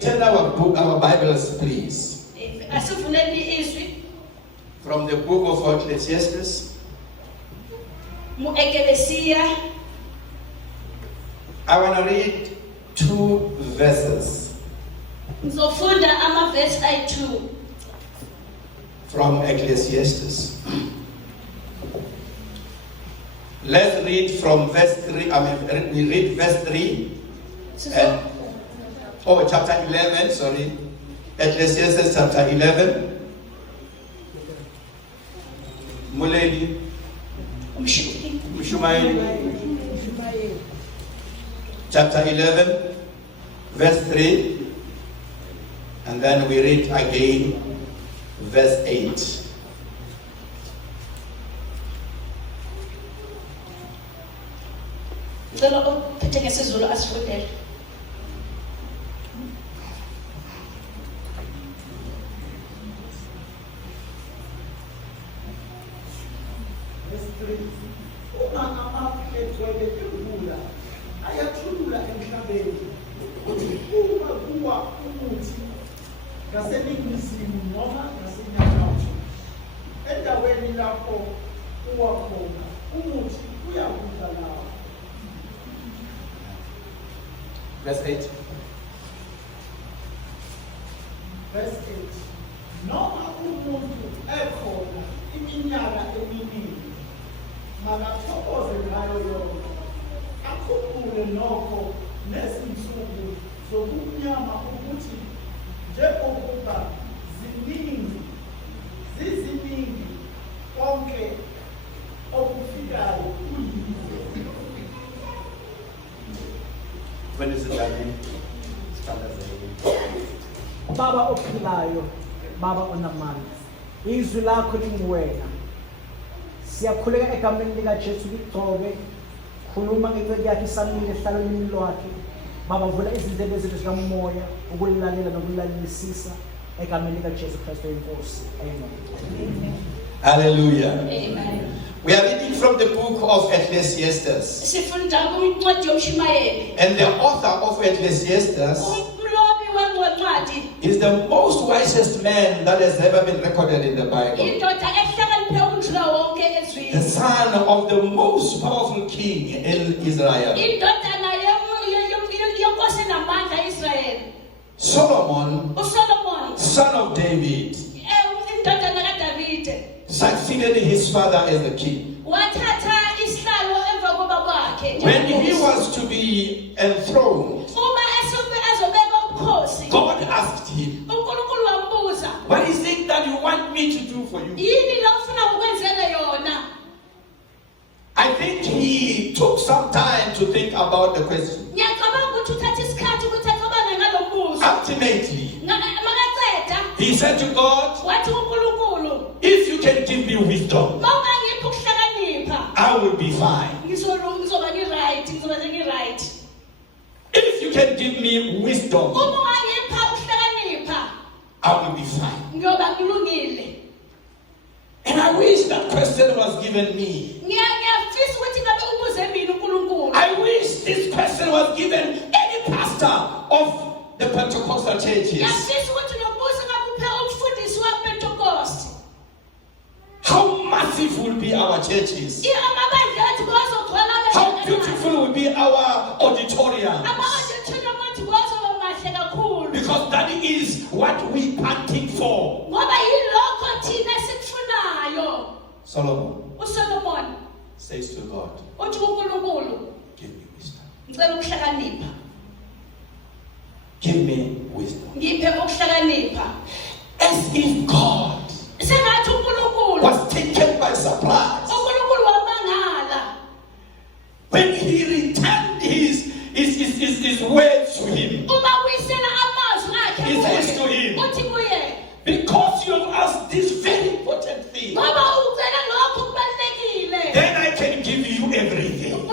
Turn our Bibles, please. From the book of Ecclesiastes. I want to read 2 verses. From Ecclesiastes. Let's read from verse 3. We read verse 3. Chapter 11, sorry. Ecclesiastes chapter 11. Muledi. Mshumaeli. Chapter 11, verse 3. And then we read again verse 8. Verse 8. Verse 8. Noma umuntu ekhona iminyaka eminingi makathokoze ngayo yonke akhumbule nokho nezinsuku zokunyama ukuthi njengokuba ziziningi konke okufikayo kuyize. When is it happening? Baba ophilayo, Baba onamandla, izwi lakho linguwena. Siyakhuleka egameni lika Jesu ligcobe, khuluma ngecebo yakhe isamile ehlalweni lwakhe. Baba vula izindlebe zethu zikamoya ukulalela nokulalelisisa egameni lika Jesu Kristu inkosi. Amen. Hallelujah. Amen. We are reading from the book of Ecclesiastes. And the author of Ecclesiastes is the most wisest man that has ever been recorded in the Bible. The son of the most powerful king in Israel. Solomon, son of David, succeeded his father as a king. When he was to be enthroned, God asked him, "What is it that you want me to do for you?" I think he took some time to think about the question. Ultimately, he said to God, "If you can give me wisdom, I will be fine. If you can give me wisdom, I will be fine." And I wish that question was given me. I wish this question was given any pastor of the Pentecostal churches. How massive will be our churches? How beautiful will be our auditorium? Because that is what we panting for. Solomon says to God, "Give me wisdom. Give me wisdom." As if God was taken by surprise when he returned his words to him. He says to him, "Because you have asked this very important thing, then I can give you everything.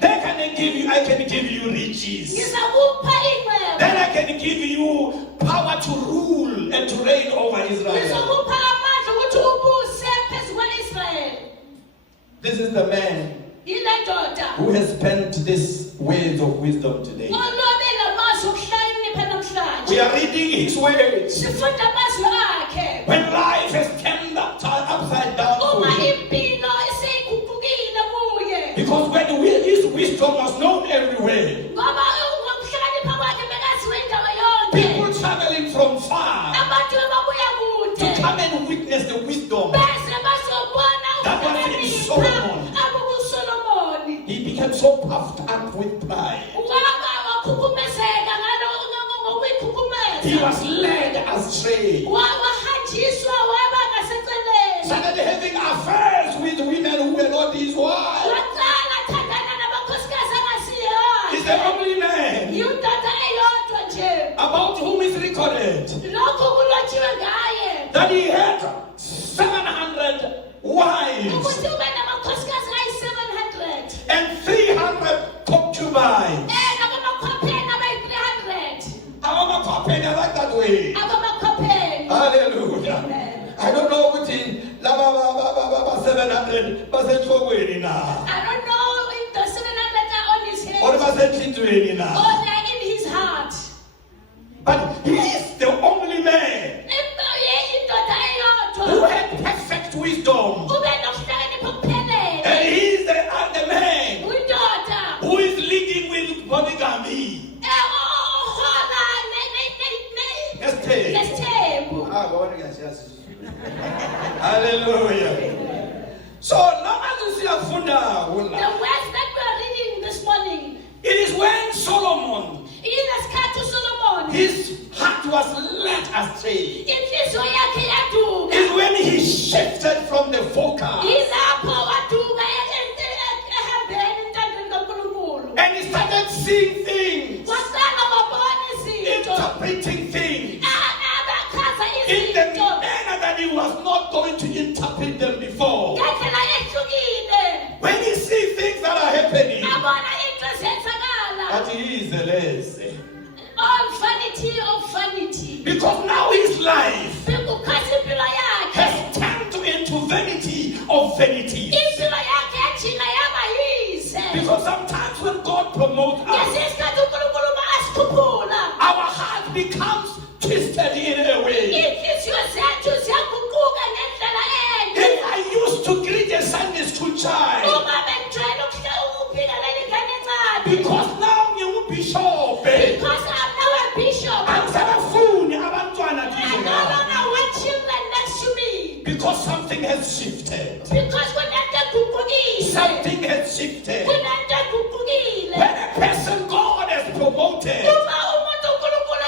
Then I can give you riches. Then I can give you power to rule and to reign over Israel." This is the man who has penned this words of wisdom today. We are reading his words. Sifunda amazwi akhe. When life has turned upside down for Uma him. impilo iseyiguqukile kuye. Because when his wisdom was known everywhere, Ngoba ukuhlakanipha kwakhe bekaziwe indawo yonke. people traveling from far Abantu babuya to kude. come and witness the wisdom. Bese bazobona That was in ukuhlakanipha Solomon. akukuSolomoni. He became so puffed up with pride. Wakhukhumezeka He was led astray. wahanjiswa waba ngaseceleni. Started having affairs with women who were not his wives. Waqala athandana namakhosikazi He's angasiyo. the only man Yindoda eyodwa nje. about whom is recorded Lokho kulotshiwe ngaye. that he had 700 wives Ukuthi ube namakhosikazi ayi-700. and 300 concubines. Nabamakhwapheni abayi-300. I like that way. Abamakhwapheni. Hallelujah. Amen. I don't know what in 700 basenhlokweni na I don't know if the 700 are on his head or basenhlizweni na. or they're in his heart. But he is the only man Indoda eyodwa. who had perfect wisdom. Ube nokuhlakanipha okuphelele. And he is the man Indoda. who is leading with polygamy. Ohola Yes, nesithembu. Hallelujah. So now as we are The words that we are reading this morning, it is when Solomon, ilesikhathi uSolomoni, his heart was led astray. inhliziyo yakhe yaduka. Is when he shifted from the focus Yilapho waduka ehambeni entandweni kaNkulunkulu. and he started seeing things, Waqala wabona izinto. interpreting things Abachaza in the izinto manner that he was not going to interpret them before. ngendlela ehlukile. When he sees things that are happening, Abona into zenzakala. that he is a lazy. All vanity of vanity. Because now his life Because impilo yakhe. has turned into vanity of vanities. Impilo yakhe yajika yaba yize. Because sometimes when God promotes us, Ngesinye isikhathi uNkulunkulu uma asikhuphula, our heart becomes twisted in a way. inhliziyo zethu ziyaguquka ngendlela embi. If I used to greet a Sunday school child, Uma bengijwayele ukuphila lengane encane. because now ngingubishop, Because I'm now a bishop. angisabafuni abantwana I duze no ngami. longer want children next to me. Because something has shifted. Because kunento eguqukile. Something has shifted. Kunento eguqukile. When a person God has promoted, Uma umuntu uNkulunkulu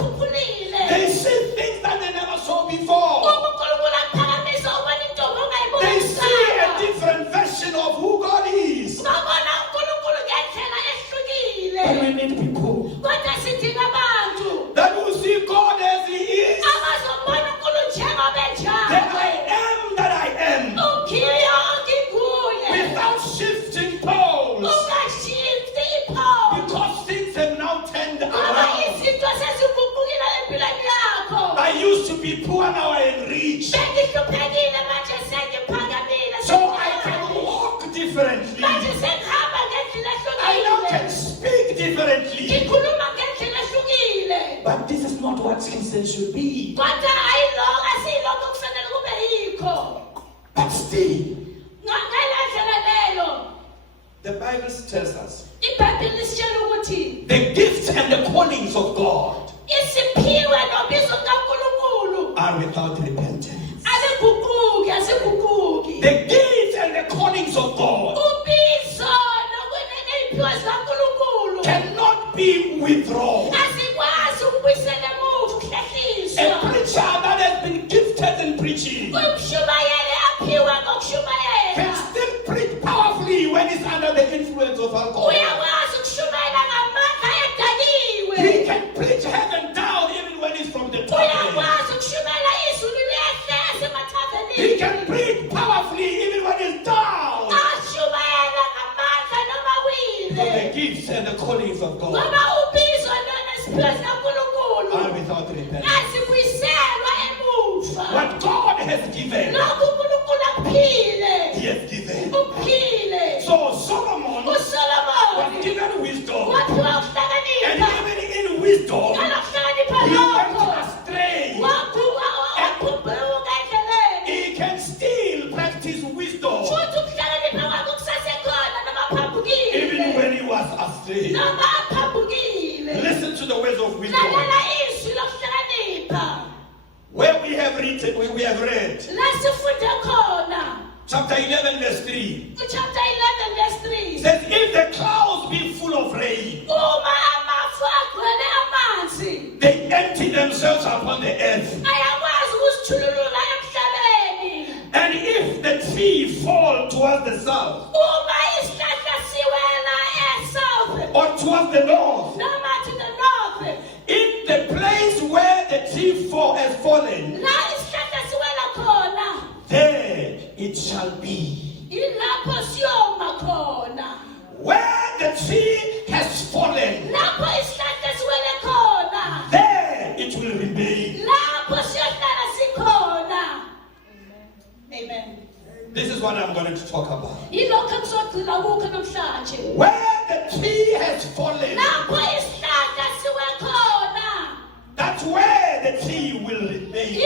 ebemkhuphulile. they see things that they never saw before. Uma uNkulunkulu aphakamisa ubona into They see a ongayibonanga. different version of who God is. Babona uNkulunkulu ngendlela ehlukile. But we need people Kodwa sidinga abantu that will see God as He is. abazombona uNkulunkulu njengoba That enjalo. I am that I am. Ukhio ngikuye. Without shifting poles. Ungashifti ipho. Because things have now turned Ngoba around. izinto seziguqukile empilweni yakho. I used to be poor, now I am rich. Bengihluphekile manje sengiphakamile. So I can walk differently. Manje sengihamba ngendlela I now ehlukile. can speak differently. Ngikhuluma ngendlela ehlukile. But this is not what Christians should be. Kodwa asiyilokho okufanele kube yikho. But still, Ngale ndlela leyo, the Bible tells us iBhayibheli lisitshela ukuthi the gifts and the callings of God isiphiwe nobizo kaNkulunkulu are without repentance. aliguquki, asiguquki. The gifts and the callings of God Ubizo ney'phiwo zikaNkulunkulu cannot be withdrawn. asikwazi ukubuyisela emuva, A ukuhlehliswa. preacher that has been gifted in preaching Umshumayeli aphiwe can ngokushumayela. still preach powerfully when he's under the influence of alcohol. Uyakwazi ukushumayela ngamandla ayedaliwe. He can preach heaven down even when he's from the top. Uyakwazi ukushumayela izulu lehle He esemathavenini. can preach powerfully even when he's down. Ashumayela ngamandla noma For the wile. gifts and the callings of God Ngoba ubizo lona siphiwe are sikaNkulunkulu without repentance. asibuyiselwa emuva. What God has given, Lokhu uNkulunkulu akuphile. He has given. Uphile. So Solomon was uSolomoni given wisdom. waphiwa And ukuhlakanipha. even in wisdom, Ngalo kuhlakanipha he went astray. He can still practice wisdom even when he was astray. Listen to the words of wisdom. Where we have written, we have read. Chapter 11 verse 3. Says, if the clouds be full of rain, they empty themselves upon the earth. And if the tree fall towards the south, or towards the north, in the place where the tree has fallen, there it shall be. Where the tree has fallen, there it will remain. Amen. This is what I'm going to talk about. Where the tree has fallen, that's where the tree will remain.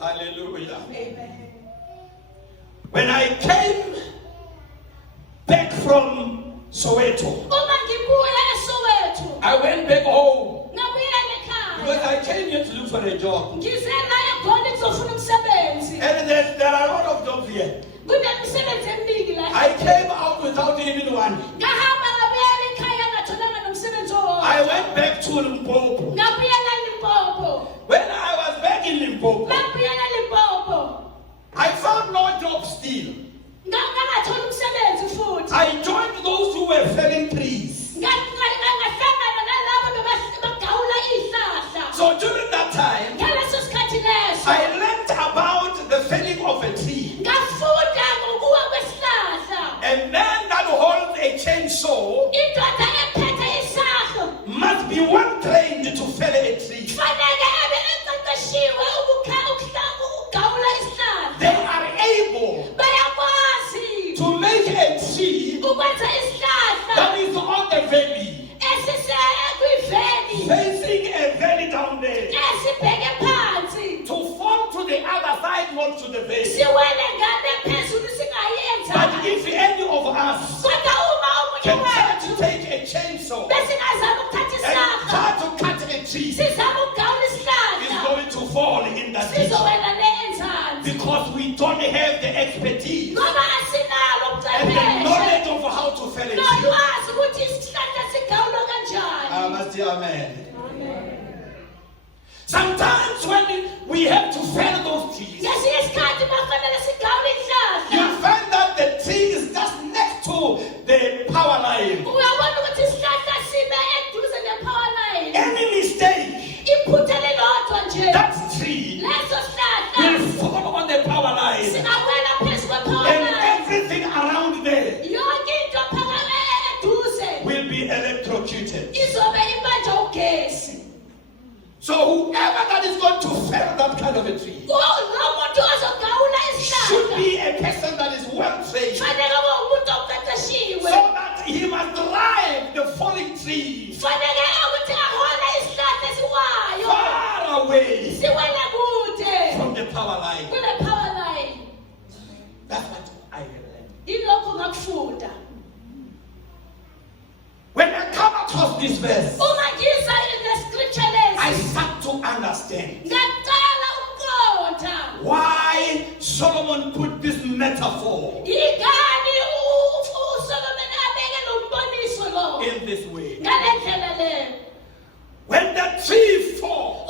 Hallelujah. Amen. When I came back from Soweto, I went back home because I came here to look for a job. And there are a lot of jobs here. I came out without even one. I went back to Limpopo. When I was back in Limpopo, I found no job still. I joined those who were felling trees. So during that time, I learned about the felling of a tree. A man that holds a chainsaw must be well trained to fell a tree. They are able to make a tree that is on the valley, facing a valley down there, to fall to the other side, not to the valley. But if any of us can try to take a chainsaw and try to cut a tree, it's going to fall in that ditch because we don't have the expertise and the knowledge of how to fell a tree. I must say amen. Sometimes when we have to fell those trees, you find that the tree is just next to the power line. Any mistake, that tree will fall on the power line and everything around there will be electrocuted. So whoever that is going to fell that kind of a tree should be a person that is well trained, so that he must drive the falling tree far away from the power line. That's what I learned. When I come across this verse, I start to understand why Solomon put this metaphor in this way. When the tree falls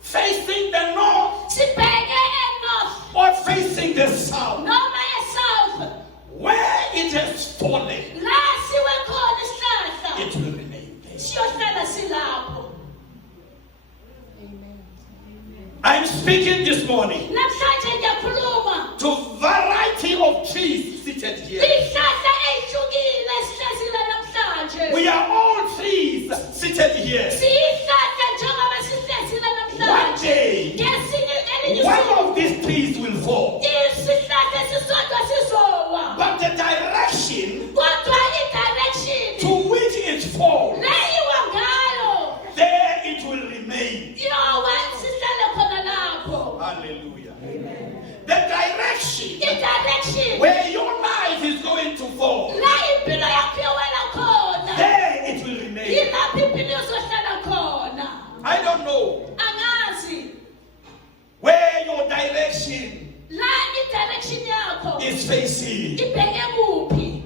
facing the north or facing the south, where it has fallen, it will remain there. I'm speaking this morning to variety of trees seated here. We are all trees seated here. One day, one of these trees will fall. But the direction to facing? ibheke kuphi?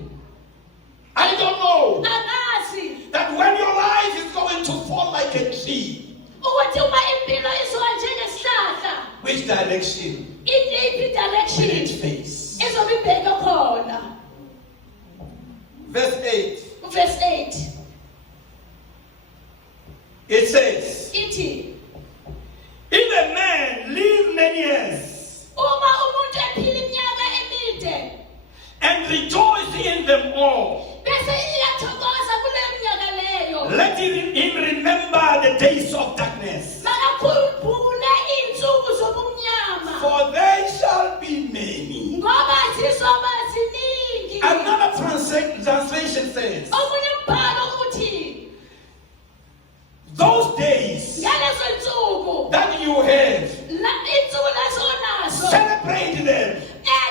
I don't know Angazi that when your life is going to fall like a tree, ukuthi uma impilo izoba njengesihlahla, which direction iyiphi will it direction face? izobe ibheke khona. Verse 8, Verse 8 it says, ithi, if a man live many years uma umuntu ephila iminyaka emide and rejoice in them all, bese iyathokoza kule minyaka leyo, let him remember the days of darkness, makakhumbule iy'nsuku zobumnyama, for they shall be many. ngoba zizoba ziningi. Another translation says, Omunye umbhalo uthi, those days ngalezo nsuku that you have, insuku lezo onazo, celebrate them,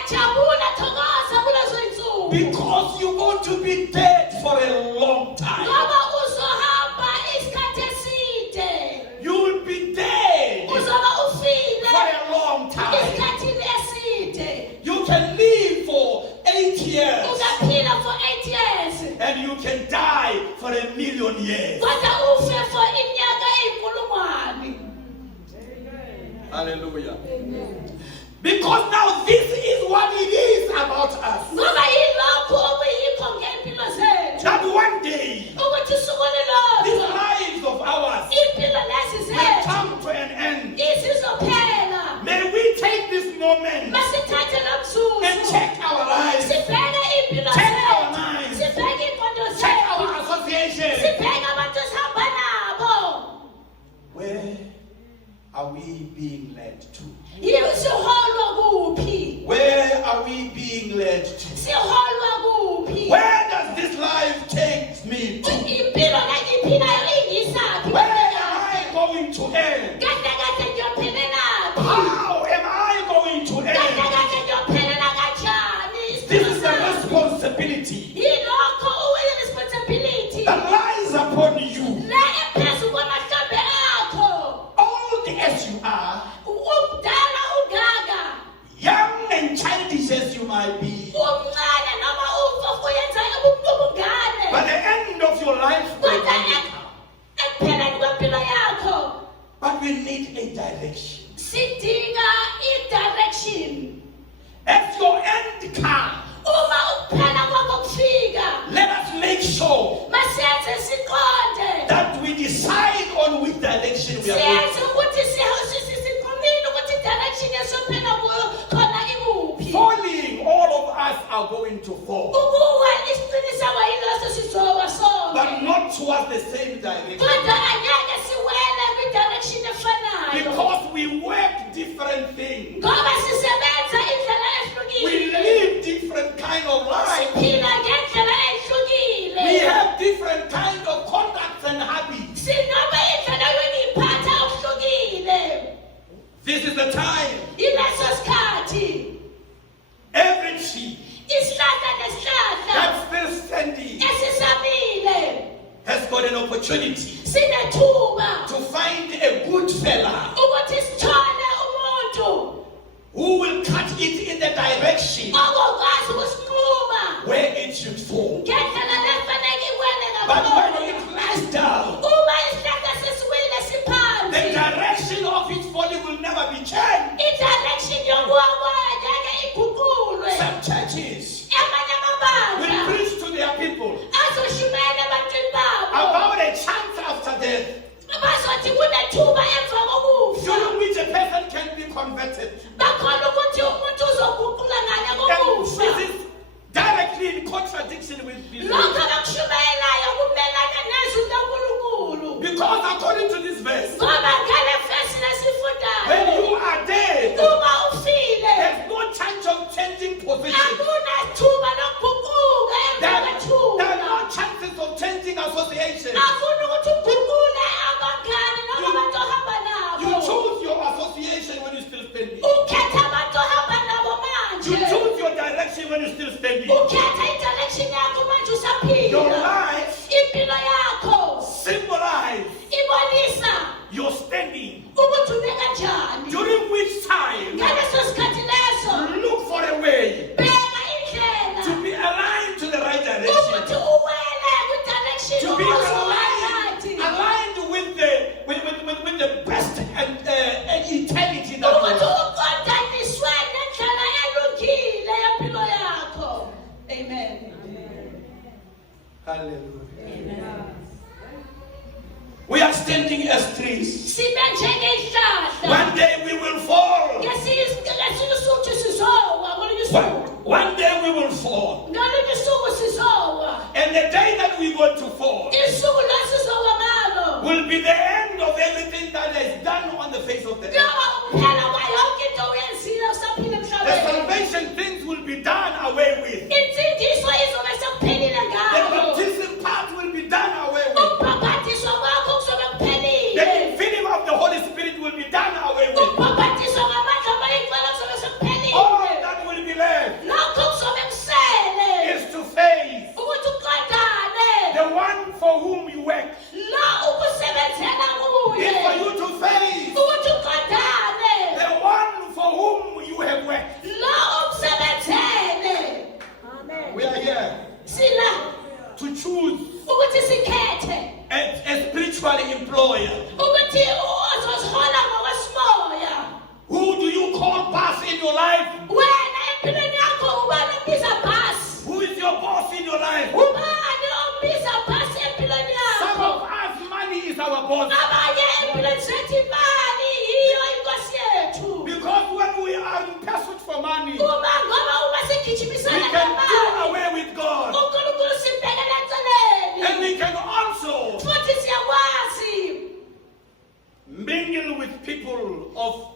jabula, thokoza kulezo insuku, because you're going to be dead for a long time. ngoba uzohamba isikhathi eside, You will be dead for uzoba ufile a long time. esikhathini eside. You can live for 8 years Ungaphila for 8 years, and you can die for 1,000,000 years. kodwa ufe for iminyaka eyinkulungwane. Hallelujah. Because now this is what it is about us. Ngoba yilokho okuyikho ngempilo zethu, That one day, ukuthi usuku these olulodwa lives of ours impilo lezi will zethu come to an end. isizophela. May we take this moment Masithathe lo and mzuzu check our lives, sibheke impilo check our zethu, minds, sibheke iy'qondo check zethu, our associations. sibheke abantu esihamba nabo. Where are we being led to? Siholwa kuphi? Where are we being led to? Siholwa kuphi? Where does this life take me to? Impilo engiyiphilayo ingiyisaphi? Where am I going to end? Kahle kahle ngiyophelelaphi? How am I going to Kahle end? kahle ngiyophelela kanjani? This is the responsibility Yilokho uyi-responsibility that lies upon you. le ephezu kwamahlombe akho. Old as you are, Umdala ungaka, young and childish as you might be, umncane noma umfo uyenza ubungane. by the end of your life will Kodwa come. ekupheleni kwempilo yakho But we need a direction. sidinga i-direction. As your end comes, Uma ukuphela kwakho kufika, let us make sure masiyenze siqonde, that we decide on which direction we are going. siyenze ukuthi siqhumile ukuthi i-direction esophela kuyo khona ikuphi. Falling, all of us are going to fall, Ukuwa isiqiniseko yileso sizowa sonke, but not towards the same direction. kodwa angeke siwele kwi-direction efanayo, Because we work different things. ngoba sisebenza indlela We ehlukile, live different kind of lives. siphila ngendlela ehlukile, We have different kind of conducts and habits. sinoma indlela yokuyiphatha okuhlukile. This is the time Yileso sikhathi every tree isihlahla nesihlahla that's still standing esisamile has got an opportunity sinethuba to find a good fella ukuthi sithole umuntu who will cut it in the direction okwazi ukusinquma where it should fall. ngendlela lefanele iwele But when kakhulu. it lies down, Uma isihlahla sesiwile the siphansi, direction of its falling will never be changed. i-direction yokuwa kwayo ngeke iguqulwe. Some churches Amanye will amabandla preach to their people azoshumayela ebantwini babo, about a chance after death, bazothi kunethuba emva kokufa, during which a person can be converted. bakhona ukuthi umuntu uzoguqula ngale And kokufa. this is directly in contradiction with this. Lokho abakushumayelayo kumelana nezwi loNkulunkulu, Because according to this verse, ngoba ngale vesi when lesifundayo, you are dead, uma ufile there's no chance of changing position. akunathuba lokuguquka emva There are kwethuba. no chances of changing association. Afuna ukuthi uguqule abangani noma abantu ohamba You nabo. choose your association when you're still standing. Ukhetha abantu ohamba nabo You manje. choose your direction when you're still standing. Ukhetha i-direction yakho manje Your usaphila. life Impilo yakho symbolizes ibonisa your standing. ukuthi ume kanjani. During which time, Ngaleso sikhathi leso, look for a way bheka Hallelujah. We are standing as trees. Sibe njengeihlahla. One day we will fall. Ngesinsuku sizowa, ngolunye usuku. One day we will fall. Ngolunye usuku sizowa. And the day that we're going to fall Isuku lesizowa ngalo. will be the end of everything that is done on the face of the earth. Njengoba kuphela kwayo yonke into oyenzile usaphila The emhlabeni. salvation things will be done away with. Insindiso izobe sekuphelile The ngayo. baptism part will be done away with. Ukubhabhatiswa kwakho kuzobe kuphelile. The infilling of the Holy Spirit will be done away with. Ukubhabhatiswa ngamandla amayingcwele kuzobe sekuphelile. All that will be left Lokho kuzobe kusele. is to face Ukuthi uqondane. the one for whom you work. Lo ukusebenzela kuye. It's for you to face Ukuthi uqondane. the one for whom you have worked. Lo umsebenzele. Amen. We are here Sila to choose ukuthi sikhethe. a spiritual employer. Ukuthi uzozihola ngokwesimoya. Who do you call boss in your life? Wena empilweni yakho ubani ombiza bhasi? Who is your boss in your life? Ubani ombiza bhasi empilweni Some yakho? of us, money is our boss. Abanye empilweni zethu imali yiyo inkosi yethu. Because when we are in pursuit for money, we Ngoba uma sigijimisana can do nemali, away with God. uNkulunkulu simbekela eceleni. And we can also Futhi siyakwazi mingle with people of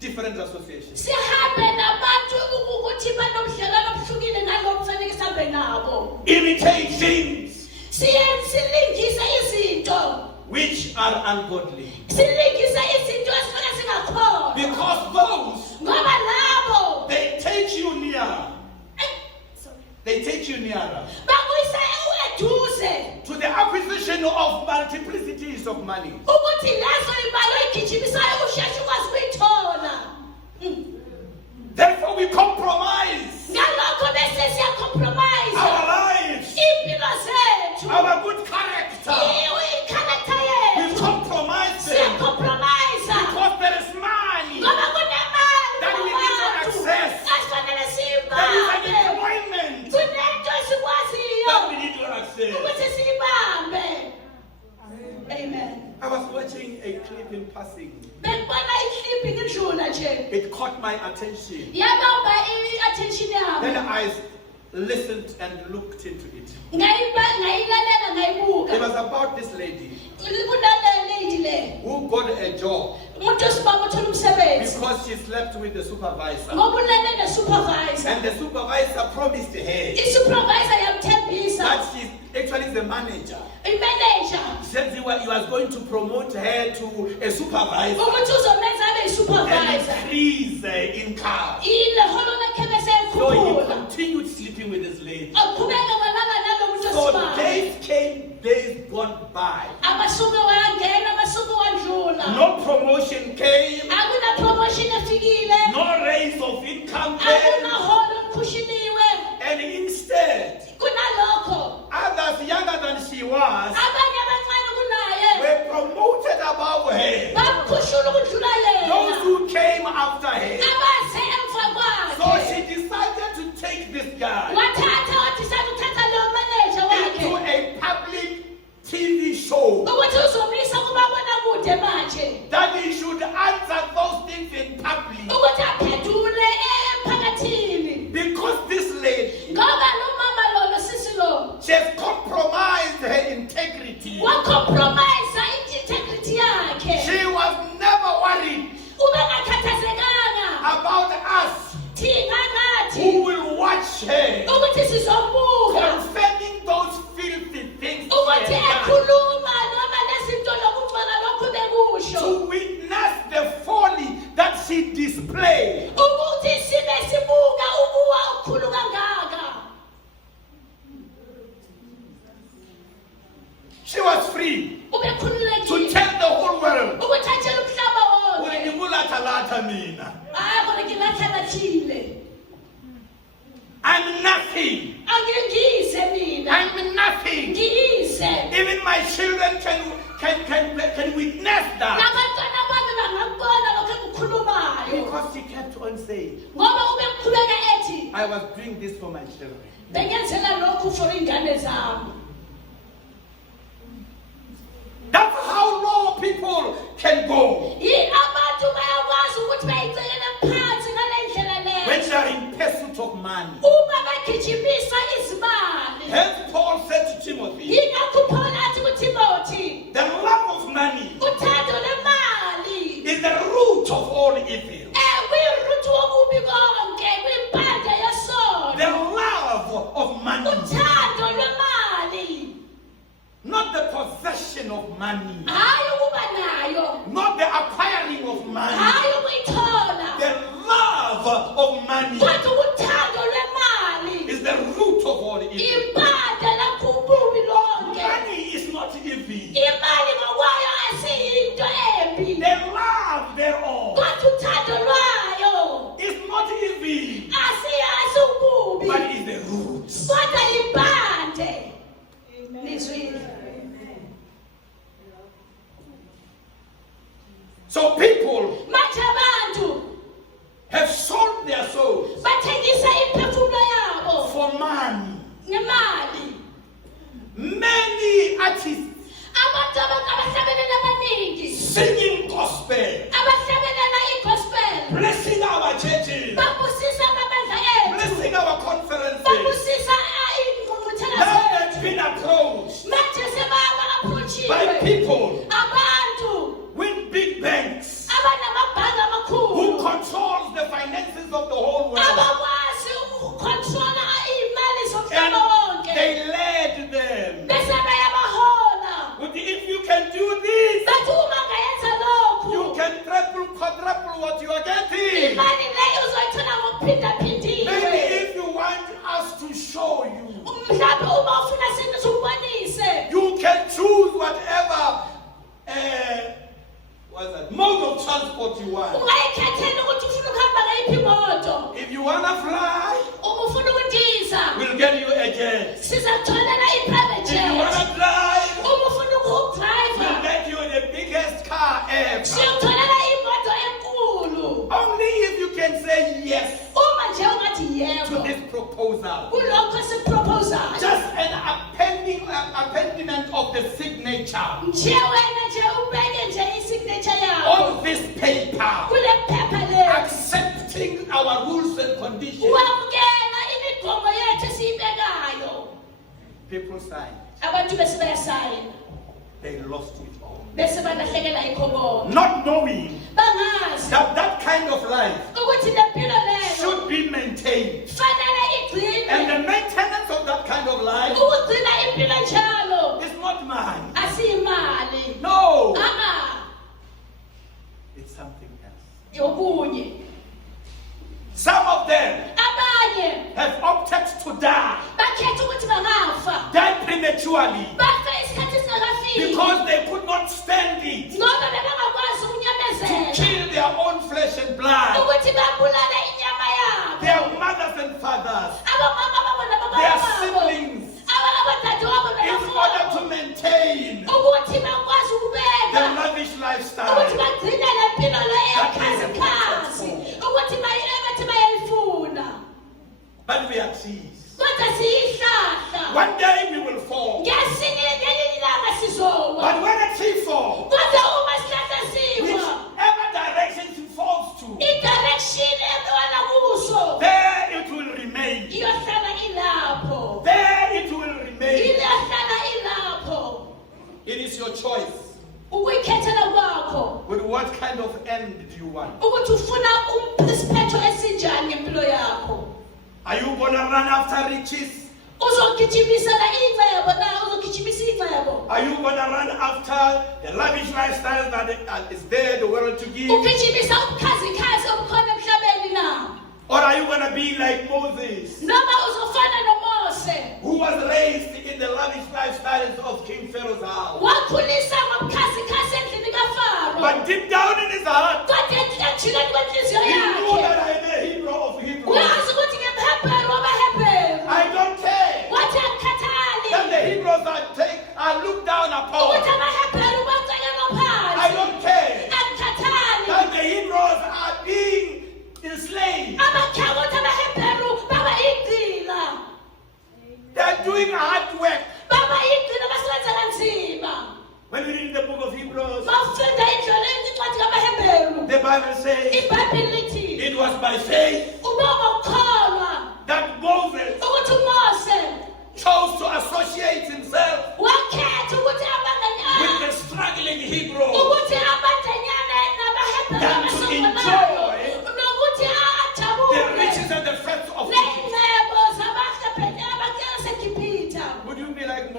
different associations. sihambe nabantu ukuthi banomdlelwano obuhlukile nalowo kufanele sihambe nabo. Imitate things Silingise izinto. which are ungodly. Silingise izinto esifana singakhono. Because those, Ngoba labo they take you near. They take you nearer bakuyisa eduze to the acquisition of multiplicities of money. ukuthi lezo imali oyigijimisayo usheshe ukwazi ukuyithola. Therefore we compromise Ngalokho bese siyacompromise our lives, impilo zethu. our good character. Ikharakter We yethu compromise them siyacompromise. because there is money. Ngoba kunemali That we need to kubantu access. esifanele There is an siyibambe. employment Kunento esikwaziyo that we need to access. ukuthi siyibambe. Amen. I was watching a clip in passing. Bekubona ikliphi ngidlula nje. It caught my attention. Yabamba i-attention Then yami. I listened and looked into it. Ngayilalela It ngayibuka. was about this lady Kunale lady le. who got a job Umuntu osibaba uthola umsebenzi. because she slept with the supervisor. Ngoba ulele ne-supervisor. And the supervisor promised her I-supervisor yamthembisa. that she's actually the manager. I-manager. Said he was going to promote her to a supervisor Ukuthi uzomenza abe and yi-supervisor. increase income. Ileholo lakhe bese So he ekhuphula. continued sleeping with this lady. Aqhubeka malanga nalo muntu So osibaba. days came, days gone by. Amasuku wangena, amasuku wandlula. No promotion came, Akuna promotion efikile. no raise of income came. Akunaholo olukhishiniwe. And instead, Kunalokho. others younger than she was Abanye abancane kunaye. were promoted above her. Bamkhushula ukudlula Those yena. who came after her. Abaze emva So kwakhe. she decided to take this guy Wathatha wathi sakuthatha lo manager into wakhe. a public TV show Ukuthi uzomisa kumabonakude manje. that he should answer those things in public. Ukuthi aphendule emphakathini. Because this lady, Ngoba lo mama lo sisi lo. she has compromised her integrity. Wacompromise integrity yakhe. She was never worried Ubengakhathazekanga. about us Thina ngathi who will watch her ukuthi sizombuka. confirming those filthy things she Ukuthi has done. ekhuluma noma lezinto lokugcwala lokhu bekusho. To witness the folly that she displayed. Ukuthi sibe sibuka ubuwa obukhulu kangaka. She was free to Ubekhululekile tell the whole world, ukuthi atshele umhlaba wonke. "Ulingibulatha mina. Hayi bona ngilathalathile. I'm nothing. Angingise mina. I'm nothing. Ngiyise. Even my children can witness that." Nabantwana bami bangakubona lokho ekukhulumayo. Because she kept on saying, Ngoba ubeqhubeka ethi I was doing this for my children. bengenzela lokhu for ingane zami. That's how low people can go Abantu bayakwazi ukuthi bayicekele phansi ngale ndlela when le. they are in pursuit of money. Uma begijimisa izimali. Hence Paul said to Timothy, Yingakho Paul athi kuTimothy, the love of money uthando lwemali is the root of all evil. kuyiruthu wokubi konke, kwimpande yesono. The love of money, Uthando lwemali, not the possession of money, hayi ukuba nayo, not the acquiring of money. hayi ukuyithola, The love of money kodwa uthando lwemali is the root of all evil. impande lakho ububi lonke. Money is not evil. Imali ngokwayo asiyinto embi, The love thereof kodwa uthando lwayo is not evil, asiyazi ububi, but is the root. kodwa impande. Nizwile? So people Manje abantu have sold their souls bathengisa imiphefumulo yabo for money. ngemali. Many artists Abantu abahlabelela abaningi, singing gospel, abahlabelela i-gospel, blessing our churches, babusisa amabandla ethu, blessing our conferences. babusisa ingqungquthela Now zethu. they've been approached Manje sebaba by approachiwe people abantu with big banks abanamabhange who amakhulu controls the finances of the whole world. abakwazi ukukontrola iy'mali zomhlaba And wonke, they led them. bese beyabahola With if you can do this, bathi uma ngayenza you lokhu can triple, quadruple what you are getting. imali leyo uzoyithola ngokuphindaphindiwe. Maybe if you want us to show you, Mhlawumbe uma ufuna sini sikubonise, you can choose whatever what's that, mode of transport you want. ungayikhethela ukuthi ufuna ukuhamba ngayiphi imoto. If you want to fly, Uma ufuna ukundiza, we'll get you a jet. sizakutholela i-private If you want jet. to drive, Uma ufuna we'll ukudrayiva, get you the biggest car ever. siyokutholela imoto enkulu. Only if you can say yes Uma nje ungathi to yebo this proposal. kulokho esikuproposayo, Just an appendment of the signature nje wena nje ubeke nje i-signature yakho on this paper, kule phepha lethu, accepting our rules and conditions. wamukela imigomo yethu esiyibekayo. People signed. Abantu bese bayasayina, They lost it all. bese balahlekela yikho konke. Not knowing Bangazi that that kind of life ukuthi lempilo leyo should be maintained. fanele And igcinwe. the maintenance of that kind of life Ukugcina impilo njalo is not mine. asiyimali, No, it's something else. yokunye. Some of them Abanye have opted to die, bakhetha ukuthi bangafa, die prematurely, bafe isikhathi singakafiki, because they could not stand it ngoba bebengakwazi to ukunyamezela kill their own flesh and blood, ukuthi babulale inyama yabo. their mothers and fathers, Abamama babo nabababa their babo, siblings, abangabadadewabo in order to nabafowabo, maintain ukuthi bakwazi the ukubeka, lavish ukuthi lifestyle. bagcine le mpilo le That they have ekhazikhazi, wanted ukuthi bathi bayayifuna, But we are trees. kodwa siyihlahla. One day we will fall. Ngelinye ilanga sizowa, But when a tree falls, kodwa uma sihlahla siwa, whichever direction it falls to, i-direction ebewana kuso there it will remain. iyohlala ilapho, There it will remain. iyohlala ilapho. It is your choice. Ukuyikhethela kwakho With what kind of end do you want? ukuthi ufuna isiphetho esinjani ngempilo yakho. Are you going to run after riches? Uzogijimisela iy'cebo na uzogijimisa iy'cebo, Are you going to run after the lavish lifestyle that is there the world to give? ugijimisa ubukhazikhazi obukhona emhlabeni na, Or are you going to be like Moses, noma uzofana noMose who was raised in the lavish lifestyles of King Pharaoh's house? wakhulisa ngobukhazikhazi endlini kaFaro, But deep down in his heart, kodwa ejuleni kwenhliziyo he knew yakhe that I am a Hebrew of Hebrews. uyazi ukuthi ngemHebheru wabaHebheru, I don't care wathi that akukhathali the Hebrews are looked down ukuthi upon. amaHebheru bacekelwa I phansi, don't care akukhathali that the Hebrews are being enslaved. abakhaya ukuthi amaHebheru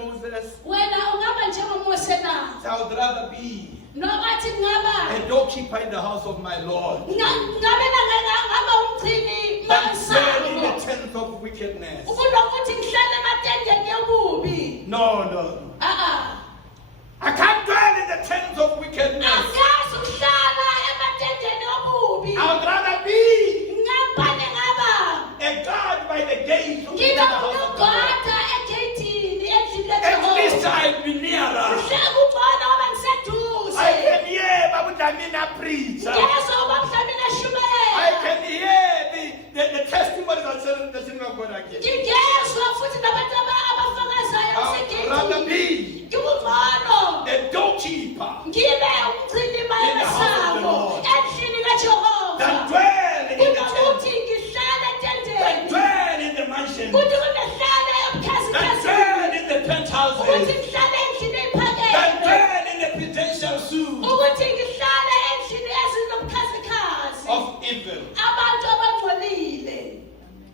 Moses. wena ungaba njengomose na I would rather be noma athi ngaba a doorkeeper in the house of my Lord ngabe ngaba umgcini than dwell in the masango tent of wickedness. ukunokuthi ngihlale ematendeni yobubi No. I can't dwell in the tents of wickedness. akazi ukuhlala ematendeni yobubi I would rather be ngapane ngaba a guard by the gate of the ngiba house of the Lord. unogada egeyithini endlini At least lejehova I'll be nearer. sekubona oba I ngiseduze can hear Babu Damina preach. ngezwa uba mhlawumbe I nashumayela can hear the testimonies of the children of God again. ngingezwa futhi nabantu abafakazayo I would rather kusegeyithini be ngibungcono a doorkeeper ngibe umgcini mayesango endlini kajehova than dwell in the kunokuthi tent, ngihlale than entendeni dwell in the mansion, kuthi kunehlale than ebukhazikhazi dwell in the ukuthi penthouses, ngihlale endlini than ephakeme dwell in the presidential suite ukuthi ngihlale endlini ezinobukhazikhazi of evil. abantu abangcolile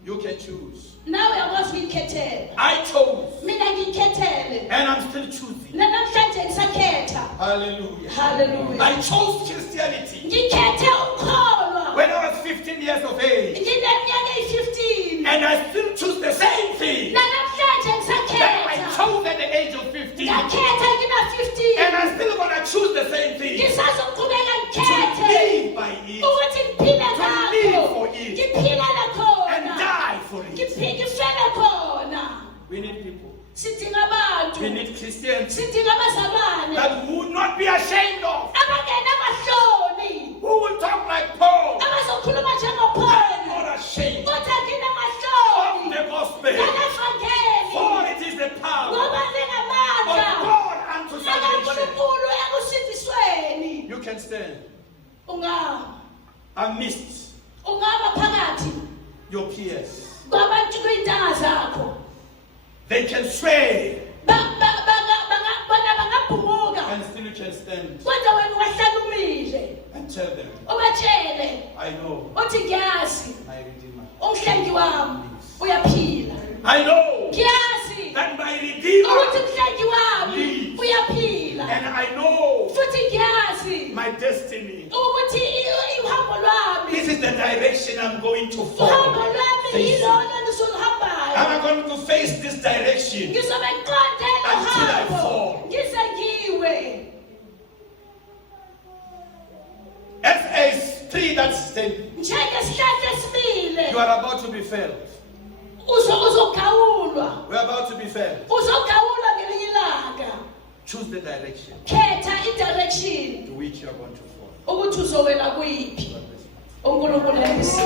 You can choose. nawe uyakwazi ukuyikhethela I chose, mina ngiyikhethele and I'm still choosing. nanamhlanje ngisakhetha Hallelujah. haleluya I chose Christianity ngikhethe ukukholwa when I was 15 years of age, ngineminyaka eyi-15 and I still choose the same thing nanamhlanje that I ngisakhetha chose at the age of 15, ngakhetha and ngina-15 I'm still gonna choose the same thing ngisazoqhubeka to ngikhethe live by it ukuthi ngiphile live ngakho for it. ngiphilele and khona die for it. ngifele khona We need people. sidinga abantu We need Christians sidinga abazalwane that would not be ashamed of, abangena mahloni who will talk like Paul, abazokhuluma I'm njengopholi not ashamed kodwa ngina of mahloni the gospel, ngalevangeli for it is the power ngoba of linamandla God unto salvation. akankulunkulu ekusindisweni You can stand ungama amidst phakathi your peers. kwabantu kwintanga zakho They can sway, bona bangabhumuka and still you can stand kodwa wena wahlala umile and tell them, ubatshele I know uthi ngiyazi my Redeemer. umhlengi wami uyaphila I know ngiyazi that my Redeemer, ukuthi umhlengi wami uyaphila and I know futhi ngiyazi my destiny. ukuthi uhambo lwami This is the direction I'm going to uhambo follow. lwami Face it. yilona ndisoluhambayo I'm going to face this direction ngizobe ngiqonde lo until I hambo fall. ngize ngiwe As a tree that's standing, njengesihlahla esimile you are about to be felled. uzogawulwa We're about to be felled. uzogawulwa ngelinye ilanga Choose the direction khetha i-direction to which you are going to fall. ukuthi uzowela kuyiphi God bless you. unkulunkulu yambisise